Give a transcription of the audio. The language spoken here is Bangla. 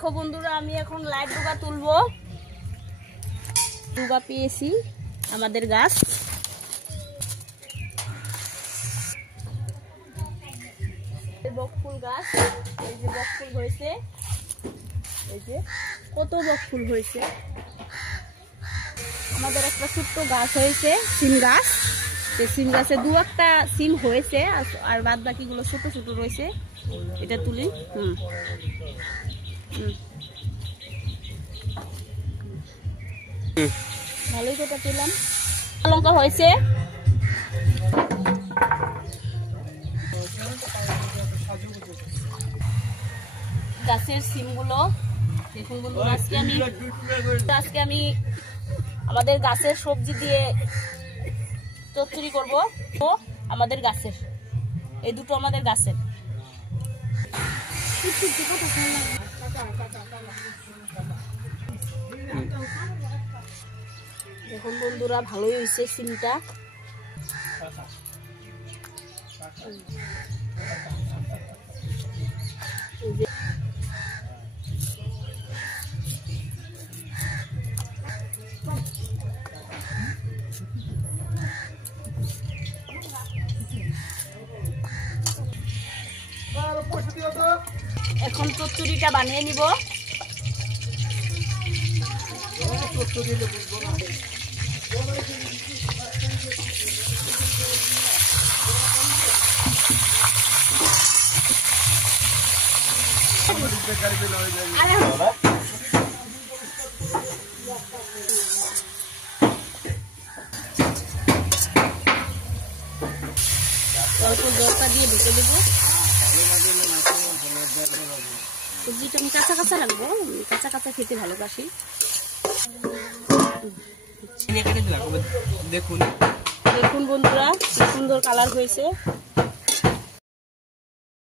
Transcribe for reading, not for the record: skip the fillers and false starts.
দেখো বন্ধুরা, আমি এখন লাইভ ডুগা তুলবো। ডুগা পেয়েছি আমাদের গাছ। বকফুল গাছ, এই যে বকফুল হয়েছে, এই যে কত বকফুল হয়েছে। আমাদের একটা ছোট্ট গাছ হয়েছে সিম গাছ, সিম গাছে দু একটা সিম হয়েছে আর বাদ বাকিগুলো ছোট ছোট রয়েছে। এটা তুলি। ভালোই কথা পেলাম। লঙ্কা হয়েছে, গাছের সিমগুলো দেখুন বন্ধুরা। আজকে আমি আমাদের গাছের সবজি দিয়ে চচ্চড়ি করব। তো আমাদের গাছের এই দুটো আমাদের গাছের। দেখুন বন্ধুরা, ভালোই হয়েছে সিমটা। এখন চচ্চড়িটা বানিয়ে নিব। অল্প জলটা দিয়ে ঢেকে দেবো। সবজিটা আমি কাঁচা কাঁচা রাখবো, কাঁচা কাঁচা খেতে ভালোবাসি। দেখুন বন্ধুরা, কি সুন্দর কালার হয়েছে।